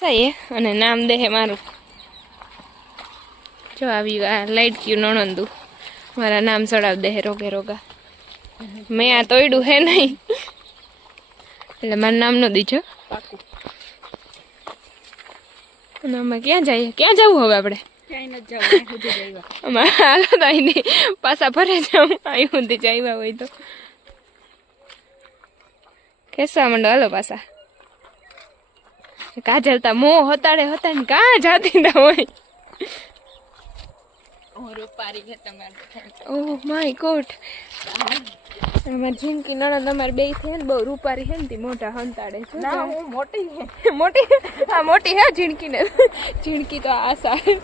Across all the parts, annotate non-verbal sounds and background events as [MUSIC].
સહી અને નામ દેહે મારું. જો આવ્યું આ લાઈટ ક્યુ નણંદુ મારા નામ ચડાવ દે રોગે રોગા. મેં આ તોડ્યું હે નહીં. એટલે મારું નામ ન દીજો. અને અમે ક્યાં જઈએ? ક્યાં જવું હવે આપણે? અમારે હાલો તો અહીંથી પાછા ફરે જાઉં અહીં સુધી જાય હોય તો. કેસવા માંડો હાલો પાછા. કાજલ તા મો હતાડે હતા ને કા જાતી ના હોય. હું તમારે ઓહ માય ગોડ. અમારી જિંદગી નાના અમારે બે છે ને બહુ રૂપારી છે ને તે મોટા હંતાડે છે. ના હું મોટી હે [LAUGHS] મોટી? હા મોટી હે ઝીણકી ને ઝીણકી તો આશા હે.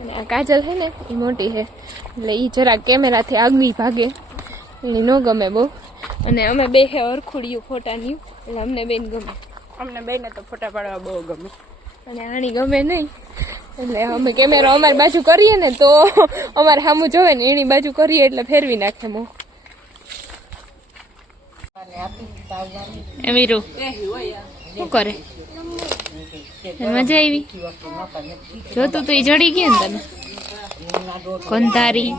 અને આ કાજલ છે ને એ મોટી છે એટલે એ જરા કેમેરાથી આગવી ભાગે. એટલે ન ગમે બહુ. અને અમે બે હે અરખુડિયું ફોટાની એટલે અમને બેન ગમે. અમને બેને તો ફોટા પાડવા બહુ ગમે. અને આની ગમે નહીં. એટલે અમે કેમેરો અમારી બાજુ કરીએ ને તો અમારે સામું જોવે ને એની બાજુ કરીએ એટલે ફેરવી નાખે મો. એમીરુ શું કરે? મજા આવી? જોતું તો એ જડી ગયા ને તને. કંધારી.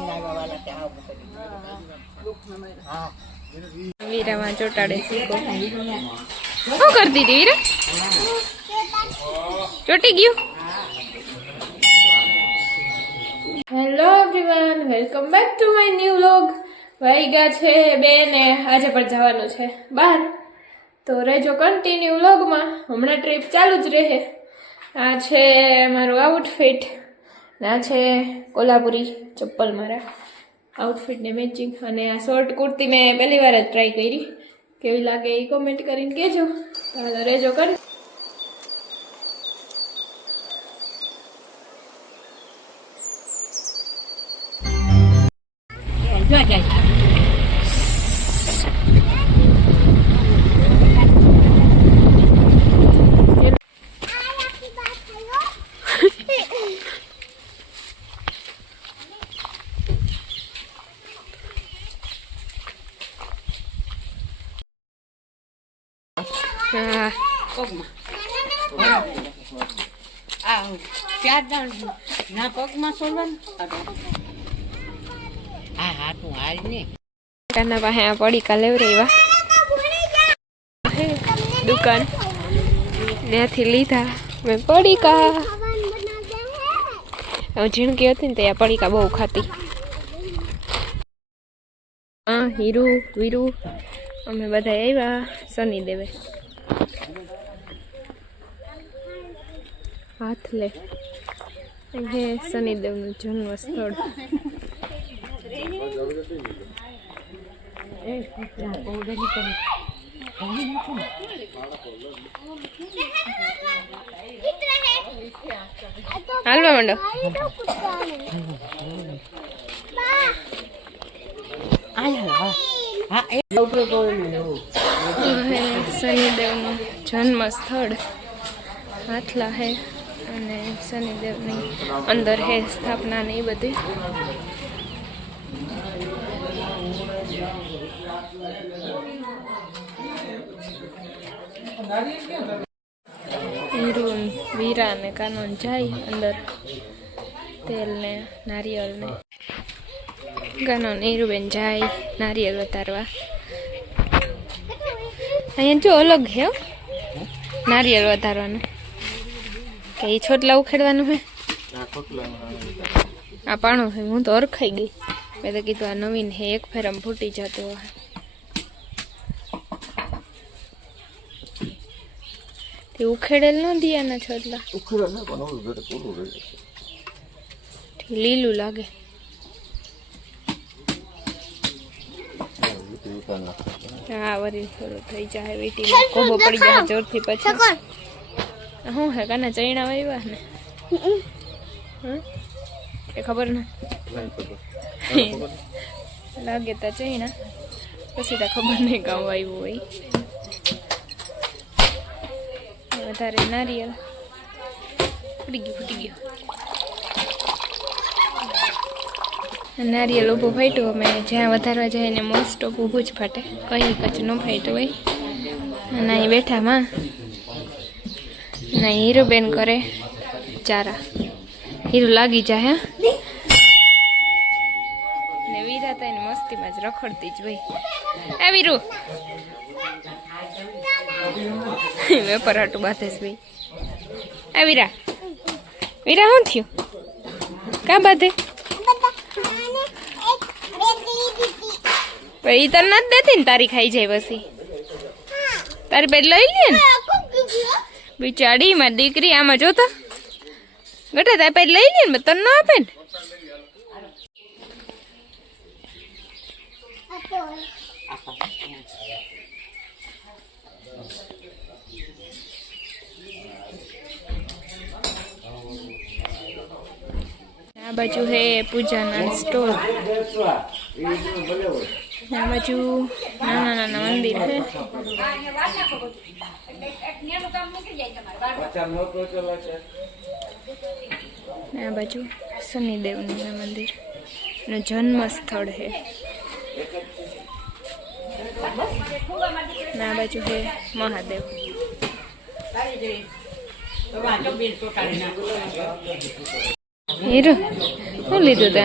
વીરામાં ચોટાડે શીખો શું કરતી હતી વીરા? ચોટી ગયું? Hello everyone welcome back to my new vlog વાઈગા છે બે ને આજે પણ જવાનું છે બહાર. તો રહેજો કન્ટિન્યુ વ્લોગમાં હમણાં ટ્રીપ ચાલુ જ રહે. આ છે મારું આઉટફિટ ને આ છે કોલ્હાપુરી ચપ્પલ મારા. આઉટફિટને મેચિંગ અને આ શોર્ટ કુર્તી મેં પહેલી વાર જ ટ્રાય કરી. કેવી લાગે એ કોમેન્ટ કરીને કહેજો. રહેજો કરી જો જાય હા પગમાં આ ચાર દાણ ના પગમાં સોલવાનું? હા હા તું હાલ ને. કાના પાસે આ પડીકા લેવ હે, દુકાન. ત્યાંથી લીધા. મેં પડીકા. ઝીણકી હતી ને તો આ પડીકા બહુ ખાતી હા હીરુ વીરુ અમે બધા આવ્યા શનિ દેવે હાથ લે. અહીં શનિદેવનું જન્મ સ્થળ. હાલવા માંડો. હા. શનિદેવનું જન્મ સ્થળ. હાથલા હે. અને શનિદેવની અંદર હે સ્થાપના ને એ બધી. હીરું વીરા ને કાનૂન જાય અંદર. તેલ ને, નારિયેળ ને. કાનૂન હીરુબેન જાય, નારિયેળ વધારવા અહીંયા જો અલગ હો. નારિયેળ વધારવાનું. કે એ છોટલા ઉખેડવાનું હે? આ પાણું છે હું તો અરખાઈ ગઈ. મેં તો કીધું આ નવીન હે એક ફેરમ ફૂટી જતું હે. તે ઉખેડેલ ન દિયાના છોટલા. ઠી, લીલું લાગે. હા વરી થોડું થઈ જાય વીટી કોહો પડી જાય જોરથી પછી. શું હે કાના ચૈણા વાવ્યા ને? એ ખબર ના લાગે તા ચૈણા. પછી તા ખબર નહીં કામ વાવ્યું હોય. વધારે નારિયેળ ફૂટી ગયું ફૂટી ગયું. નારિયેલ ઊભું ફાટ્યું અમે જ્યાં વધારવા જાય ને મોસ્ટ ઓફ ઊભું જ ફાટે. કંઈ કચ્છ ન ફાટ્યું હોય. અને અહીં બેઠા માં ના હીરોબેન કરે. ચારા. હીરો લાગી જાય ને વીરા તો એની મસ્તીમાં જ રખડતી જ ભાઈ એ વીરુ! વેપાર હાટું બાંધે છે ભાઈ. એ વીરા. વીરા, શું થયું? કા બાંધે? ભાઈ તને નથી દેતી ને તારી ખાઈ જાય પછી? તારી પેટ લઈ લે ને? બિચારી, મારી દીકરી, આમાં જોતા ગટા તા પછી લઈ લે ને, તને ના આપે ને. બાજુ હે પૂજાના સ્ટોર આ બાજુ નાના નાના મંદિર હે. આ બાજુ શનિદેવનું મંદિર. નું જન્મ સ્થળ હે. ના બાજુ હે મહાદેવ. હીરો. શું લીધું તે?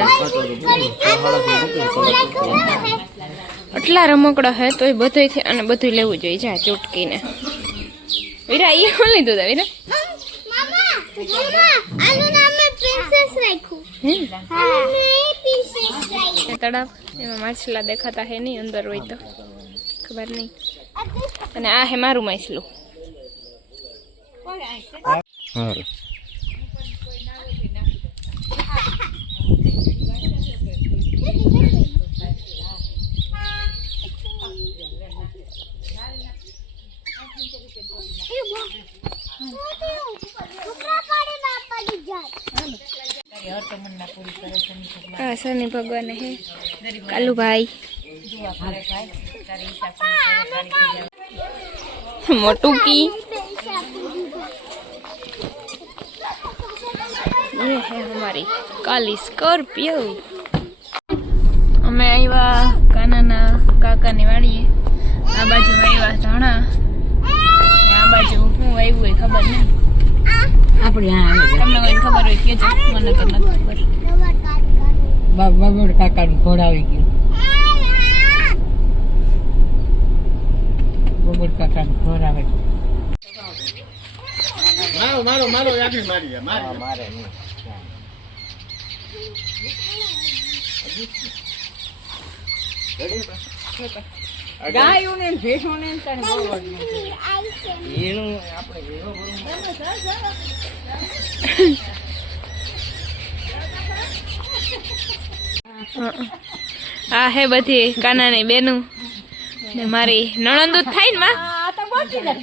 આટલા રમકડા હે તોય બધુંય અને બધું લેવું જોઈએ. જા, ચૂટકીને. વીરા એ શું લીધું તા, વીરા? એ તળાવ, એમાં માછલા દેખાતા હે નહીં, અંદર હોય તો. ખબર નહીં. અને આ હે મારું માછલું છોકરા પાડે બાપાની જાત આ શનિ ભગવાન હે. કાલુભાઈ. મોટું કી પૈસા આપી દીધા ये है हमारी काली स्कॉर्पियो અમે આવ્યા કાનાના કાકાની વાડીએ આ બાજુ આવ્યા ધાણા ને આ બાજુ હું આવ્યું હોય ખબર નહીં આપણે આ આવે તમને કોઈ ખબર હોય કે મને તો નથી ખબર રબર કાટ કાઢો બાબા કાકાનું ઘોડ આવી ગયું બબુડ કાકાનું ઘોડ આવે છે મારો મારો મારો આગળ મારી મારી મારે ગાયું ને તને બહુ એનું આપણે એનો આ હે બધી કાનાની બેનું. ને મારી નણંદુ જ થાય ને માં?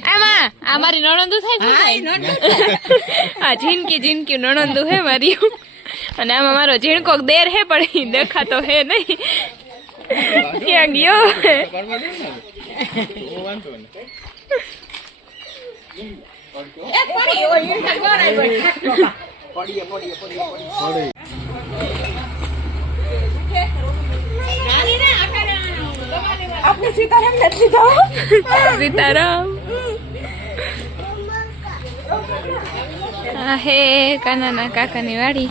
આમાં આ મારી નણંદુ થાય? આ ઝીનકી ઝીનકી નણંદુ હે મારી. અને આમાં મારો ઝીણકો દેર હે પણ દેખાતો હે નહીં. ક્યાં ગયો ને સીતારામ. આ હે કાનાના કાકાની વાડી.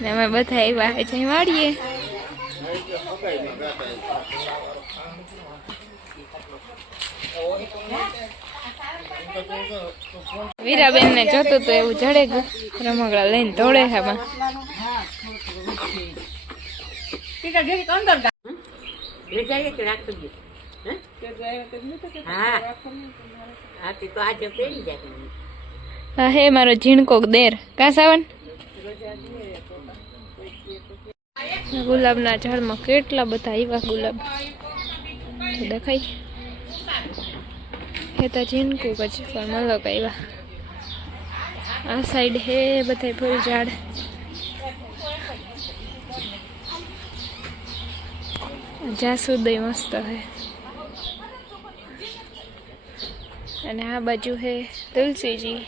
ને અમે બધા આવ્યા જઈ વાળીએ. વીરાબેન ને જોતું તો એવું જડે ગયું. રમકડા લઈને દોડે છે આમાં. ટીકા ઘેરી અંદર ગા. લે જાય કે રાખી દે. હે? હા. હા તે તો આજે પહેરી જાય. હા હે મારો ઝીણકો દેર. કા સાવન? ગુલાબના ઝાડમાં કેટલા બધા આવ્યા ગુલાબ? દેખાય. હેતા તો પછી પણ મળો આવ્યા આ સાઈડ હે બધા ફૂલ ઝાડ. જાસુદય મસ્ત હે. અને આ બાજુ હે તુલસીજી.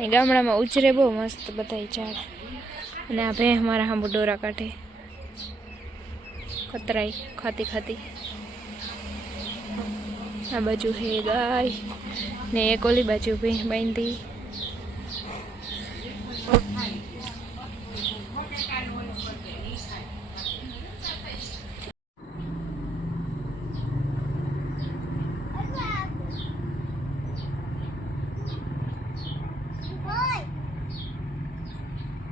એ ગામડામાં ઉછરે બહુ મસ્ત બધા ઝાડ. અને આ ભેં મારા હાંબુ ડોરા કાઢે. કતરાઈ ખાતી ખાતી. આ બાજુ હે ગાય. ને એક ઓલી બાજુ બી બાંધી ઓય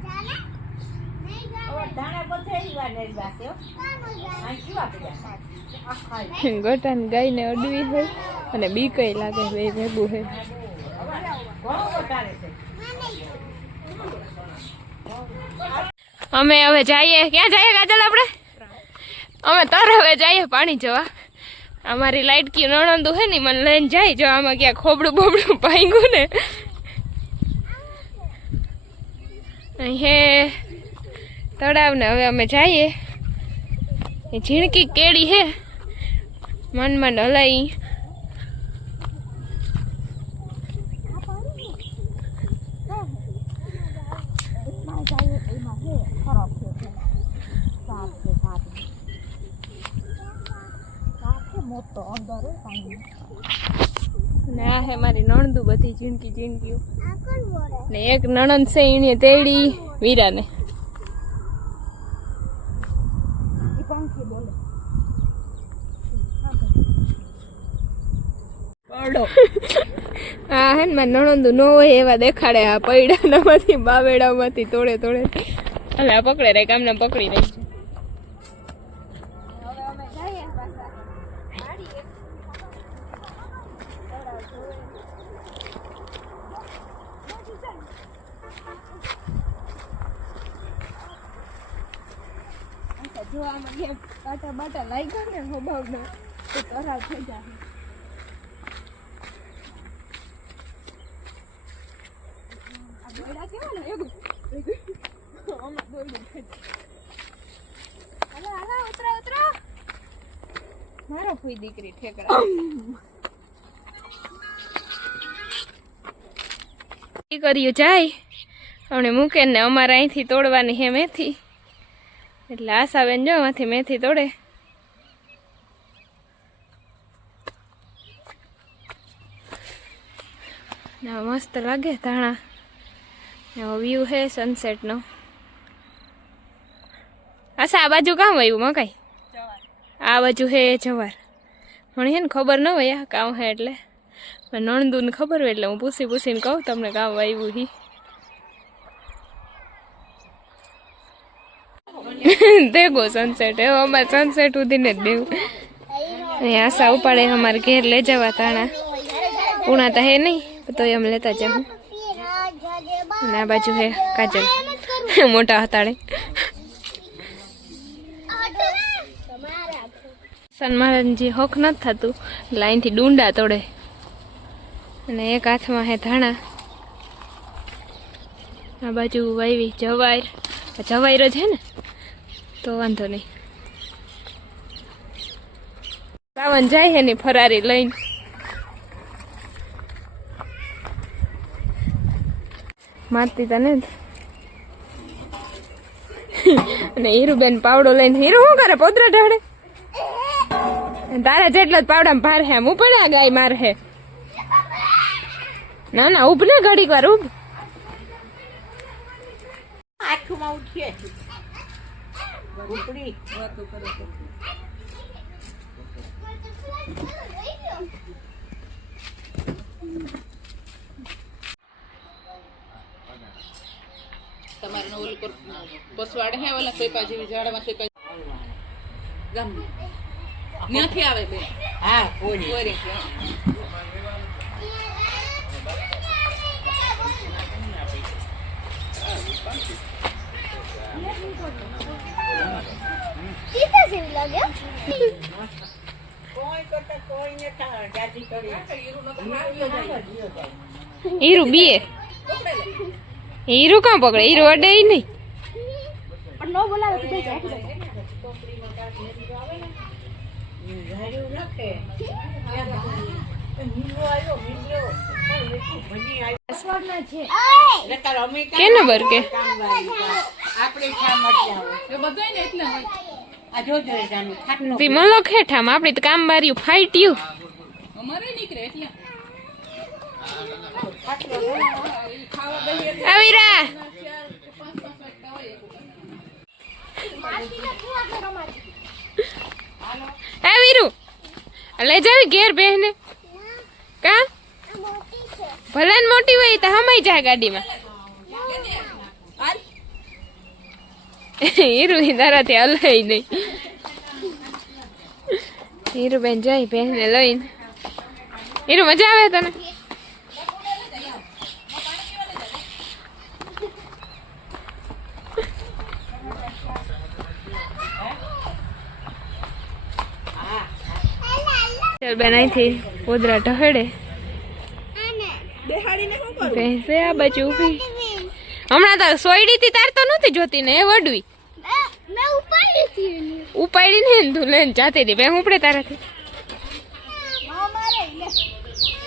ચાલે નહીં જાવ ધાણા બધે ઈ વાર નહીં બાકી હો. કામ જાય આ કેવા પડ્યા? આખા ઈ. ગોટાને ગાયને અડવી હોય અને બી કઈ લાગે બે ભેગું હોય. અમે હવે જઈએ. ક્યાં જઈએ કાજલ આપણે? અમે તર હવે જઈએ પાણી જવા. અમારી લાઇટ કી નણંદુ હે ને મને લઈને જાય. જો આમાં ક્યાં ખોબડું બોબડું ભાંગ્યું ને. હે તળાવ ને હવે અમે જઈએ. એ કેડી હે. મન મન હલાઈ ને આ હે, મારી નણંદુ બધી ઝીણકી ઝીણકીઓ ને એક નણંદ છે એને તેડી, વીરાને. હા હે ને મારી નણંદુ નો હોય એવા દેખાડે આ પૈડાનામાંથી, બાવેડામાંથી, તોડે તોડે. એટલે આ પકડે રે કામને પકડી રહી છે જો આમાં કાંટા બાટા લાગ્યા ને હોબાવના તો ખરાબ થઈ જાય ફૂઈ દીકરી ઠેકડા કર્યું જાય. હમણે મૂકે ને અમારે અહીંથી તોડવાની હે મેથી. એટલે આશાબેન જો આમાંથી મેથી તોડે. ના, મસ્ત લાગે ધાણા. એવો વ્યૂ હે સનસેટનો આશા આ બાજુ કામ આવ્યું મકાઈ આ બાજુ હે જવાર. મને હે ને ખબર ન હોય, આ કામ હે એટલે. નણંદુને ખબર હોય એટલે હું પૂછી પૂછીને કહું તમને કામ આવ્યું હી. દેખો સનસેટ એવો અમારે સનસેટ સુધીને જ દેવું. અહીં આશા ઉપાડે, અમારે ઘેર લઈ જવા તાણા. ઉણા તો હે નહીં, તો એમ લેતા જાઉં અને આ બાજુ હે કાજલ. [LAUGHS] મોટા હતાડે સન્માનજી હોક નથી થતું, લાઈનથી ડુંડા તોડે. અને એક હાથમાં હે ધાણા. આ બાજુ વાવી જવાયર. જવાયરો છે ને? તો વાંધો નહીં. રાવણ જાય હે ને ફરારી લઈને. મારતી તને અને હીરુબેન પાવડો લઈને હીરુ શું કરે પોતરા ઢાળે? તારા જેટલો જ પાવડામાં ભાર હે હું પણ આ ગાય માર હે ના ના, ઉભ ને ઘડીક વાર, ઉભ. ઉપડી ઓલું પર પસવાડે હે ઓલા સોયપા જેવી ઝાડમાં સોયપા ગામ ન્યાથી આવે બે. હા કોરી. ઓરે સીધા જેવી લાગે કોઈ કરતા કોઈ ને થા- જાજી કરી. હીરુ બીએ. હીરુ કાં પકડે? હીરુ અડે નહીં. પણ નો બોલાવે તો એટલું એટલે તાર અમે કામ નંબર કે કામવાળી કામ. આપણે એ વીરુ, લઈ જાવી ઘેર બેહને. કા? ભલે મોટી હોય તો હમાઈ જાય ગાડીમાં. હીરું તારાથી હલાય નહીં. હીરુબેન જાય બહેને લઈને. હીરુ, મજા આવે તને? ચાલ બેન અહીંથી પોદરા ટહડે ભેંસે આ બાજુ ઊભી. હમણાં તો સોયડી થી તાર તો નથી જોતી ને એ વડવી. ઉપાડી ને તું લઈને જાતી હતી. બેન ઉપડે તારાથી.